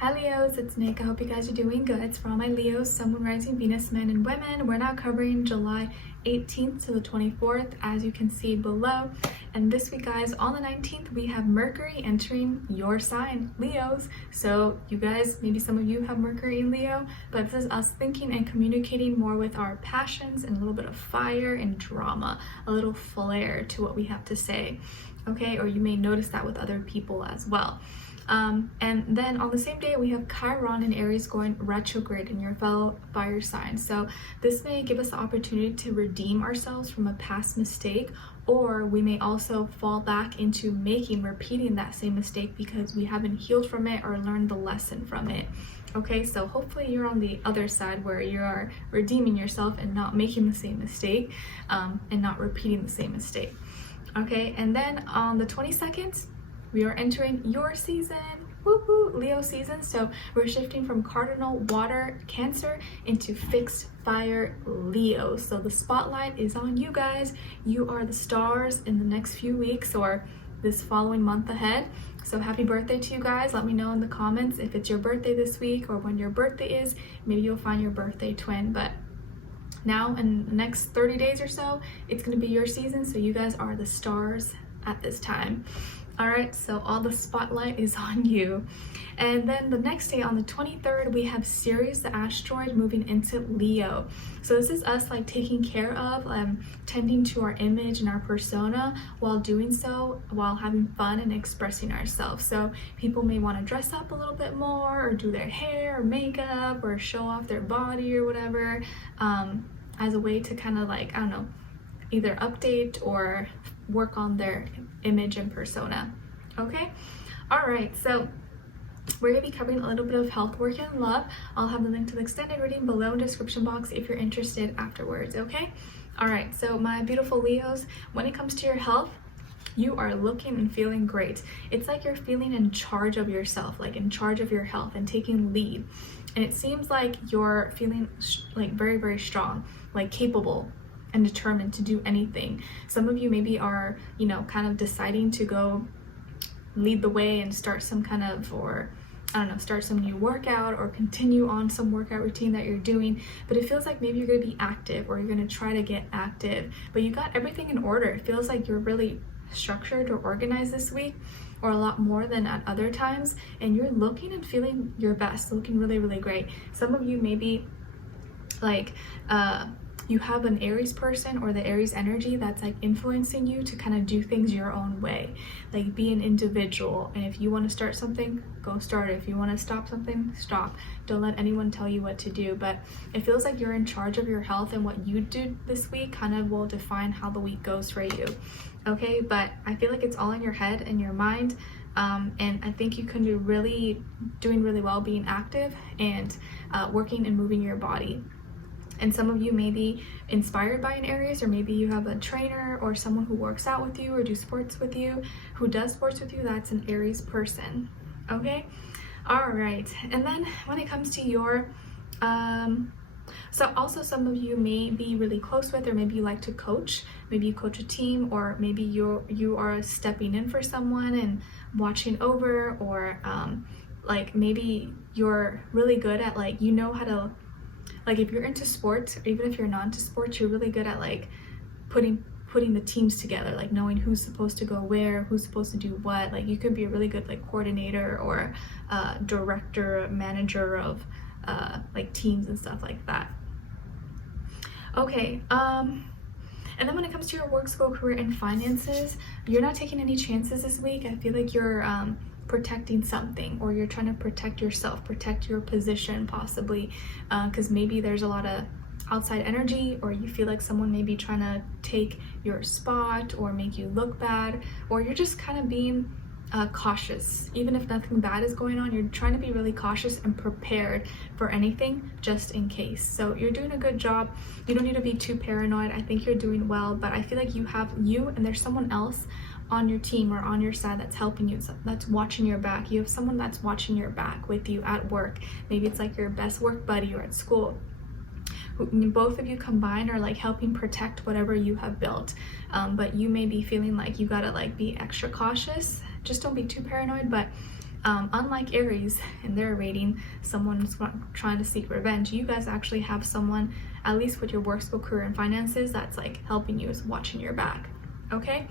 Hi Leos, it's Nick. I hope you guys are doing good. It's for all my Leos, Sun, Moon, Rising, Venus, men and women. We're now covering July 18th to the 24th, as you can see below. And this week, guys, on the 19th, we have Mercury entering your sign, Leos. So you guys, maybe some of you have Mercury in Leo, but this is us thinking and communicating more with our passions and a little bit of fire and drama, a little flair to what we have to say. Okay, or you may notice that with other people as well. And then on the same day, we have Chiron in Aries going retrograde in your fellow fire sign. So this may give us the opportunity to redeem ourselves from a past mistake, or we may also fall back into repeating that same mistake because we haven't healed from it or learned the lesson from it. Okay, so hopefully you're on the other side where you are redeeming yourself and not making the same mistake, and not repeating the same mistake. Okay, and then on the 22nd, we are entering your season, woohoo, Leo season. So we're shifting from cardinal water Cancer into fixed fire Leo. So the spotlight is on you guys. You are the stars in the next few weeks or this following month ahead. So happy birthday to you guys. Let me know in the comments if it's your birthday this week or when your birthday is. Maybe you'll find your birthday twin, but now in the next 30 days or so, it's going to be your season. So you guys are the stars at this time. All right, so all the spotlight is on you. And then the next day on the 23rd, we have Ceres, the asteroid, moving into Leo. So this is us like taking care of, tending to our image and our persona while doing so, while having fun and expressing ourselves. So people may want to dress up a little bit more or do their hair or makeup or show off their body or whatever, as a way to kind of like, I don't know, either update or work on their image and persona. Okay, all right, so we're going to be covering a little bit of health, work, and love. I'll have the link to the extended reading below in the description box if you're interested afterwards. Okay, all right, so my beautiful Leos, when it comes to your health, you are looking and feeling great. It's like you're feeling in charge of yourself, like in charge of your health and taking lead. And it seems like you're feeling like very, very strong, like capable and determined to do anything. Some of you maybe are, you know, kind of deciding to go lead the way and start some kind of, or I don't know, start some new workout or continue on some workout routine that you're doing. But it feels like maybe you're going to be active or you're going to try to get active, but you got everything in order. It feels like you're really structured or organized this week, or a lot more than at other times, and you're looking and feeling your best, looking really, really great. Some of you maybe like you have an Aries person or the Aries energy that's like influencing you to kind of do things your own way, like be an individual. And if you want to start something, go start it. If you want to stop something, stop. Don't let anyone tell you what to do. But it feels like you're in charge of your health, and what you do this week kind of will define how the week goes for you. Okay, but I feel like it's all in your head and your mind. And I think you can do doing really well being active and working and moving your body. And some of you may be inspired by an Aries, or maybe you have a trainer or someone who works out with you or do sports with you, who does sports with you, that's an Aries person. Okay, all right. And then when it comes to your so also some of you may be really close with, or maybe you like to coach, maybe you coach a team, or maybe you are stepping in for someone and watching over, or like maybe you're really good at, like, you know how to, like, if you're into sports, or even if you're not into sports, you're really good at like putting the teams together, like knowing who's supposed to go where, who's supposed to do what. Like you could be a really good like coordinator or director, manager of like teams and stuff like that. Okay, and then when it comes to your work, school, career, and finances, you're not taking any chances this week. I feel like you're protecting something, or you're trying to protect yourself, protect your position possibly, because maybe there's a lot of outside energy, or you feel like someone may be trying to take your spot or make you look bad, or you're just kind of being cautious. Even if nothing bad is going on, you're trying to be really cautious and prepared for anything just in case. So you're doing a good job. You don't need to be too paranoid. I think you're doing well, but I feel like you and there's someone else on your team or on your side that's helping you, that's watching your back. You have someone that's watching your back with you at work. Maybe it's like your best work buddy, or at school. Both of you combined are like helping protect whatever you have built, but you may be feeling like you gotta like be extra cautious. Just don't be too paranoid, but Unlike Aries in their rating, someone's trying to seek revenge. You guys actually have someone, at least with your work, school, career, and finances, that's like helping you, is watching your back. Okay.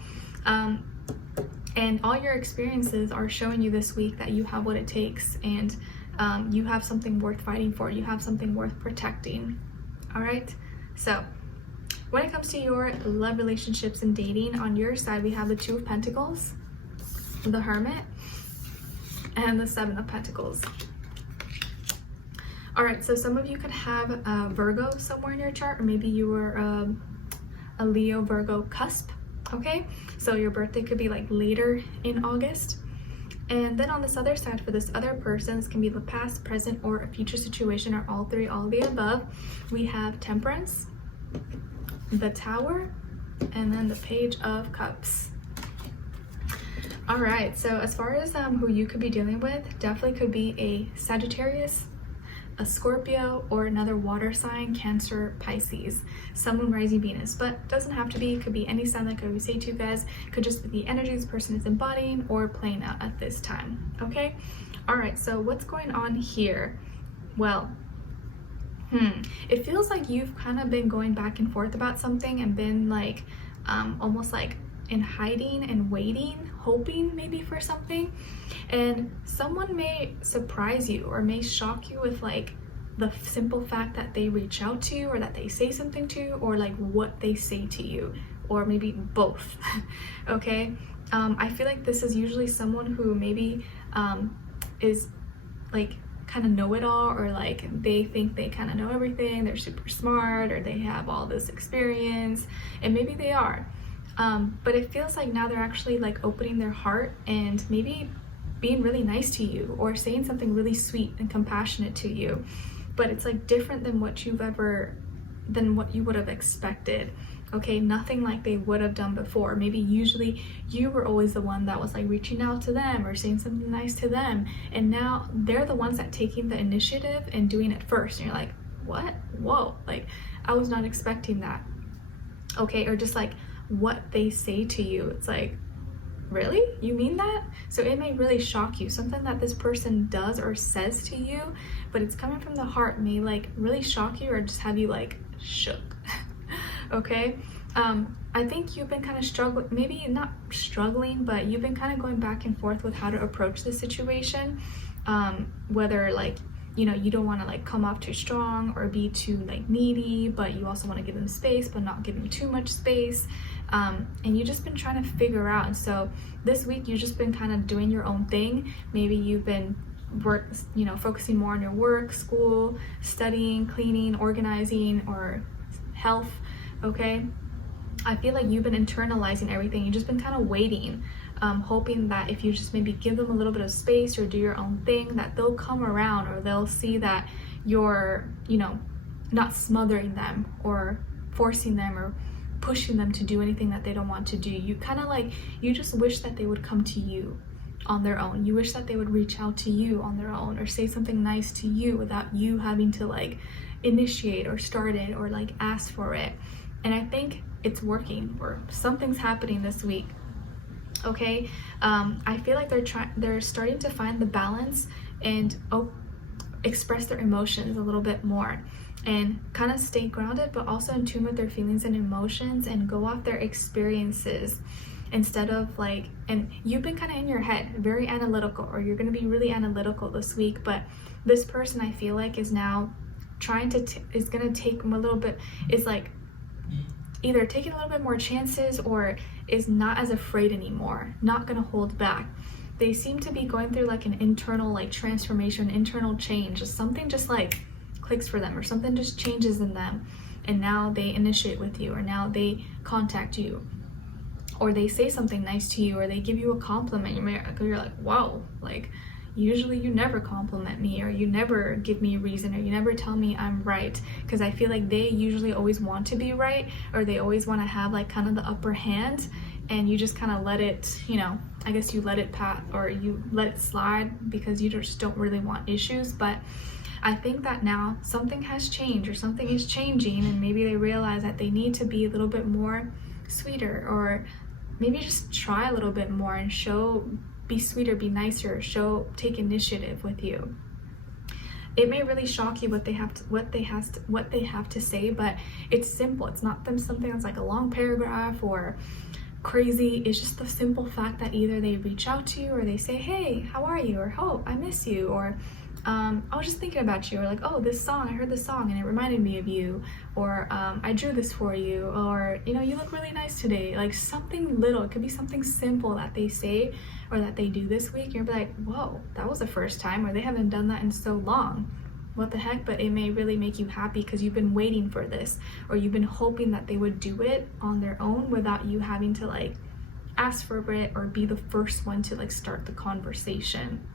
And all your experiences are showing you this week that you have what it takes, and you have something worth fighting for. You have something worth protecting. All right. So when it comes to your love, relationships, and dating, on your side, we have the Two of Pentacles, the Hermit, and the Seven of Pentacles. All right, so some of you could have Virgo somewhere in your chart, or maybe you were a Leo Virgo cusp. Okay, so your birthday could be like later in August. And then on this other side, for this other person, this can be the past, present, or a future situation, or all three, all of the above. We have Temperance, the Tower, and then the Page of Cups. All right, so as far as who you could be dealing with, definitely could be a Sagittarius, a Scorpio, or another water sign, Cancer, Pisces, Sun, Moon, Rising, Venus. But doesn't have to be, could be any sign, like I always say to you guys. Could just be the energy this person is embodying or playing out at this time. Okay. All right, so what's going on here? Well, it feels like you've kind of been going back and forth about something and been like almost like in hiding and waiting, hoping maybe for something. And someone may surprise you or may shock you with like the simple fact that they reach out to you, or that they say something to you, or like what they say to you, or maybe both. Okay. I feel like this is usually someone who maybe is like kind of know-it-all, or like they think they kind of know everything, they're super smart, or they have all this experience, and maybe they are. But it feels like now they're actually like opening their heart and maybe being really nice to you, or saying something really sweet and compassionate to you. But it's like different than what you would have expected. Okay, nothing like they would have done before. Maybe usually you were always the one that was like reaching out to them or saying something nice to them, and now they're the ones that taking the initiative and doing it first. And you're like, what? Whoa, like I was not expecting that. Okay, or just like what they say to you, it's like, really? You mean that? So it may really shock you. Something that this person does or says to you, but it's coming from the heart, may like really shock you or just have you like shook. Okay. I think you've been kind of struggling, maybe not struggling, but you've been kind of going back and forth with how to approach the situation. Whether like, you know, you don't want to like come off too strong or be too like needy, but you also want to give them space, but not give them too much space. And you've just been trying to figure out. And so this week you've just been kind of doing your own thing. Maybe you've been focusing more on your work, school, studying, cleaning, organizing, or health. Okay. I feel like you've been internalizing everything. You've just been kind of waiting, hoping that if you just maybe give them a little bit of space or do your own thing, that they'll come around, or they'll see that you're, not smothering them or forcing them or pushing them to do anything that they don't want to do. You kind of like, you just wish that they would come to you on their own. You wish that they would reach out to you on their own, or say something nice to you without you having to like initiate or start it or like ask for it. And I think it's working, or something's happening this week. Okay. I feel like they're starting to find the balance and express their emotions a little bit more, and kind of stay grounded, but also in tune with their feelings and emotions, and go off their experiences instead of like, and you've been kind of in your head, very analytical, or you're going to be really analytical this week. But this person, I feel like, is now trying to is going to take them a little bit, is like either taking a little bit more chances, or is not as afraid anymore, not going to hold back. They seem to be going through like an internal like transformation, internal change. Something just like clicks for them, or something just changes in them, and now they initiate with you, or now they contact you, or they say something nice to you, or they give you a compliment. You're like, wow, like usually you never compliment me, or you never give me a reason, or you never tell me I'm right. Because I feel like they usually always want to be right, or they always want to have like kind of the upper hand, and you just kind of let it, I guess you let it pass, or you let it slide, because you just don't really want issues. But I think that now something has changed, or something is changing, and maybe they realize that they need to be a little bit more sweeter, or maybe just try a little bit more and show be sweeter, be nicer, take initiative with you. It may really shock you what they have to say, but it's simple. It's not something that's like a long paragraph or crazy. It's just the simple fact that either they reach out to you or they say, hey, how are you? Or, oh, I miss you. Or I was just thinking about you. Or like, oh, this song, I heard this song and it reminded me of you. Or I drew this for you. Or, you know, you look really nice today. Like something little. It could be something simple that they say or that they do this week. You're like, whoa, that was the first time. Or they haven't done that in so long. What the heck? But it may really make you happy because you've been waiting for this, or you've been hoping that they would do it on their own without you having to like ask for it or be the first one to like start the conversation.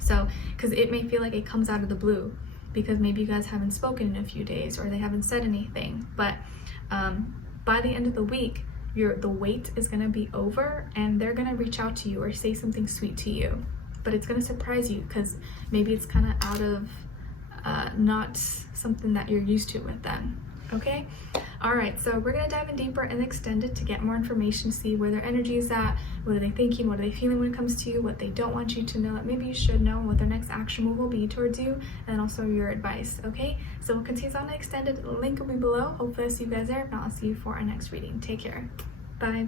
So because it may feel like it comes out of the blue because maybe you guys haven't spoken in a few days or they haven't said anything, but by the end of the week the wait is going to be over and they're going to reach out to you or say something sweet to you. But it's going to surprise you because maybe it's kind of out of not something that you're used to with them. Okay, all right, so we're gonna dive in deeper and extend it to get more information, see where their energy is at, what are they thinking, what are they feeling when it comes to you, what they don't want you to know that maybe you should know, what their next action move will be towards you, and also your advice. Okay, so we'll continue on the extended. Link will be below. Hopefully I'll see you guys there. If not, I'll see you for our next reading. Take care. Bye.